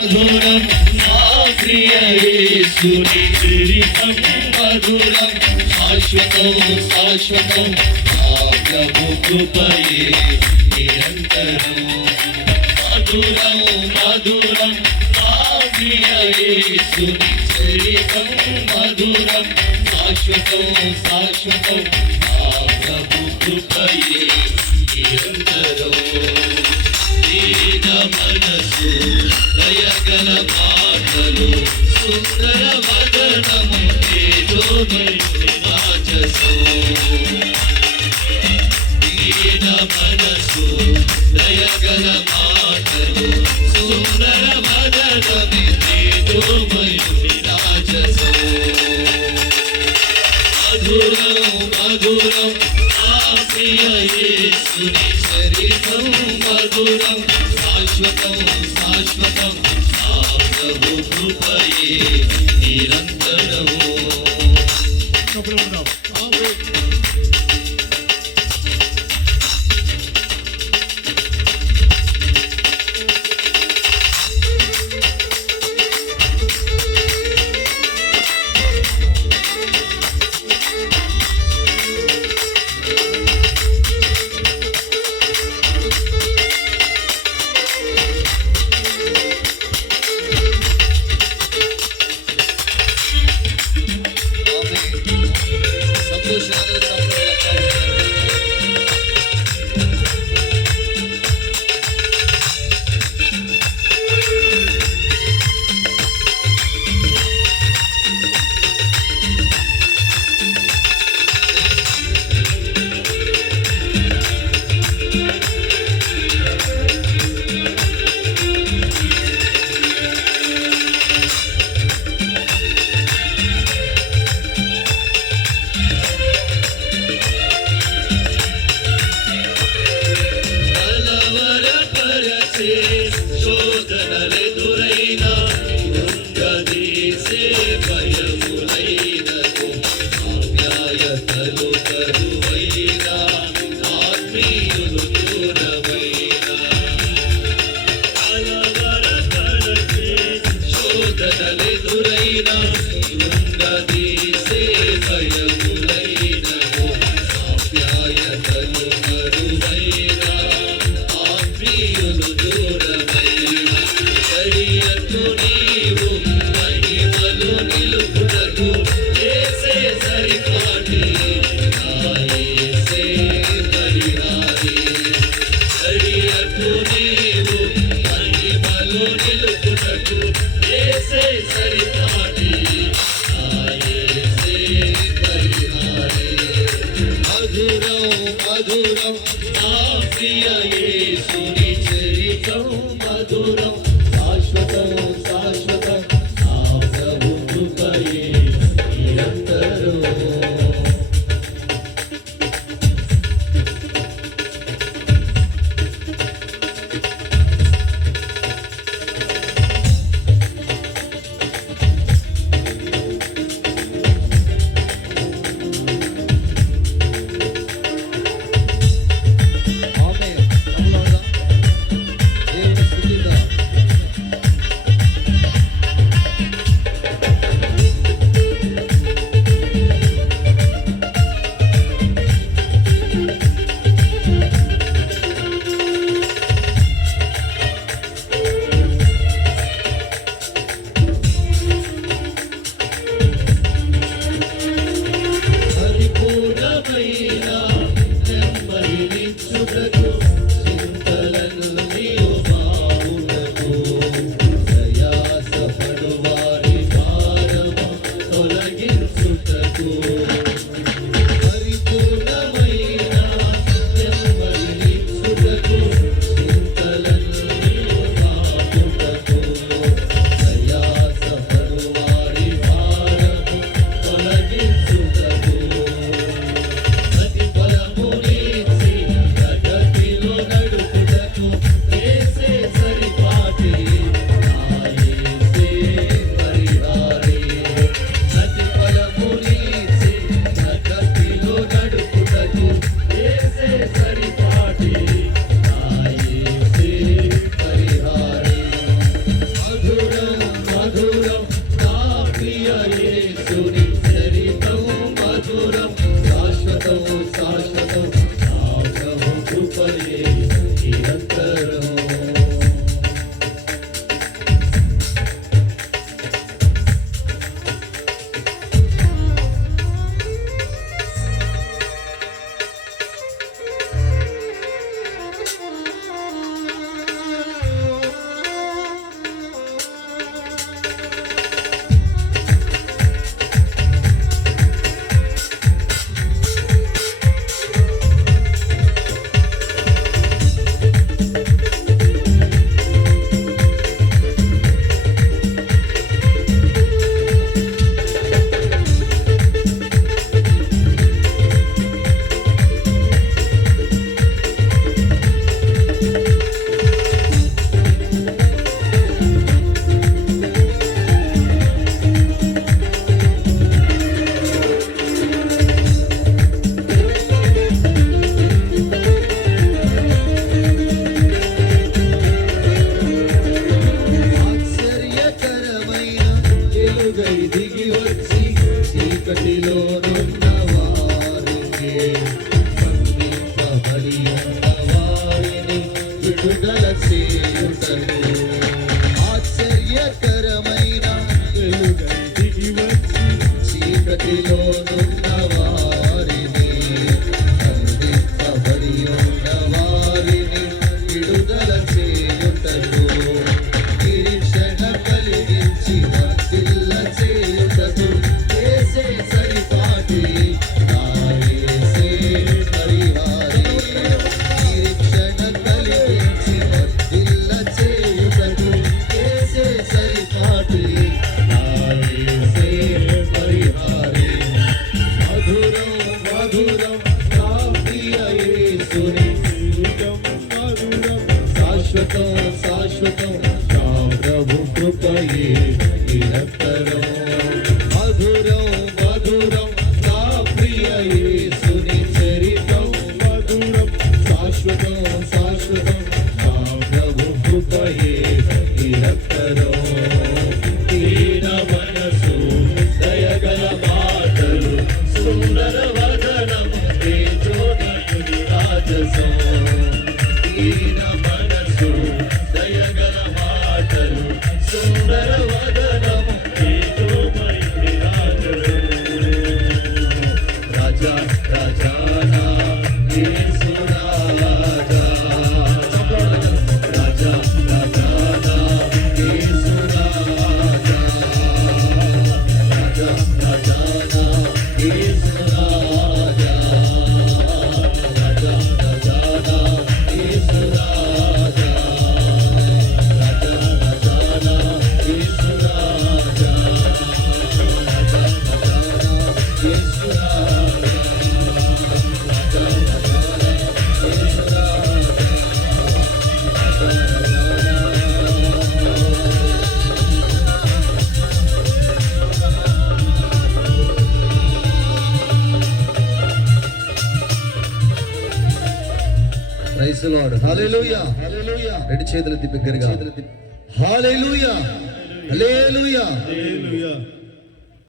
మధురం నా ప్రియ యేసుని మధురం శాశ్వతం శాశ్వతం నా ప్రభు కృపయే నిరంతరం మధురం మధురం నా ప్రియ యేసుని మధురం శాశ్వతం శాశ్వతం నా ప్రభు కృపయే నిరంతరం మనసు దయగల మాటలు సుందర వదనము మనసు దయగల మాటలు సుందర వదనమి తేజోమయుని రాజసో మధురం మధురం ఆప్రియ యేసుని శాశ్వతం ఆ ప్రభు కృపయే నిరంతరం Yeah. కృపయే Lord. శాశ్వతం శాశ్వతం. నా ప్రభు కృపయే నిరంతరం ప్రైజ్ లార్డ్ హల్లెలూయా హల్లెలూయా రెండు చేతులు తిప్పి గరిగా చేతులు తిప్పి. హల్లెలూయా హల్లెలూయా హల్లెలూయా